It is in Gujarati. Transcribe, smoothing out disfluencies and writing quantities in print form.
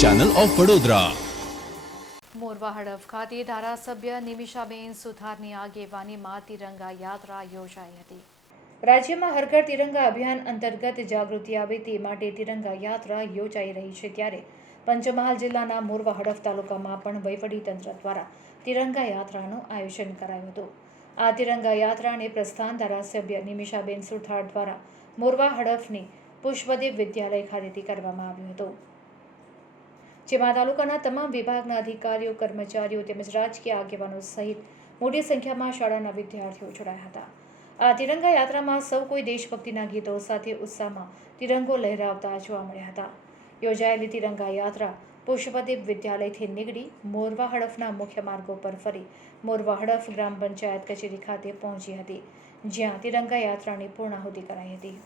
Channel of Vadodara. મોરવા હડફ ખાતે ધારાસભ્ય નિમિષાબેન સુથારની આગેવાનીમાં તિરંગા યાત્રા યોજાઈ હતી। રાજ્યમાં હર ઘર તિરંગા અભિયાન અંતર્ગત જાગૃતિ આવે તે માટે તિરંગા યાત્રા યોજાઈ રહી છે, ત્યારે પંચમહાલ જિલ્લાના મોરવા હડફ તાલુકામાં પણ વહીવટીતંત્ર દ્વારા તિરંગા યાત્રાનું આયોજન કરાયું હતું। આ તિરંગા યાત્રાને પ્રસ્થાન ધારાસભ્ય નિમિષાબેન સુથાર દ્વારા મોરવા હડફની પુષ્પદેવ વિદ્યાલય ખાતેથી કરવામાં આવ્યું હતું, જેમાં તાલુકાના તમામ વિભાગના અધિકારીઓ, કર્મચારીઓ તેમજ રાજકીય આગેવાનો સહિત મોટી સંખ્યામાં શાળાના વિદ્યાર્થીઓ જોડાયા હતા। આ તિરંગા યાત્રામાં સૌ કોઈ દેશભક્તિના ગીતો સાથે ઉત્સાહમાં તિરંગો લહેરાવતા જોવા મળ્યા હતા। યોજાયેલી તિરંગા યાત્રા પુષ્પદેવ વિદ્યાલયથી નીકળી મોરવા હડફના મુખ્ય માર્ગો પર ફરી મોરવા હડફ ગ્રામ પંચાયત કચેરી ખાતે પહોંચી હતી, જ્યાં તિરંગા યાત્રાની પૂર્ણાહુતિ કરાઈ હતી।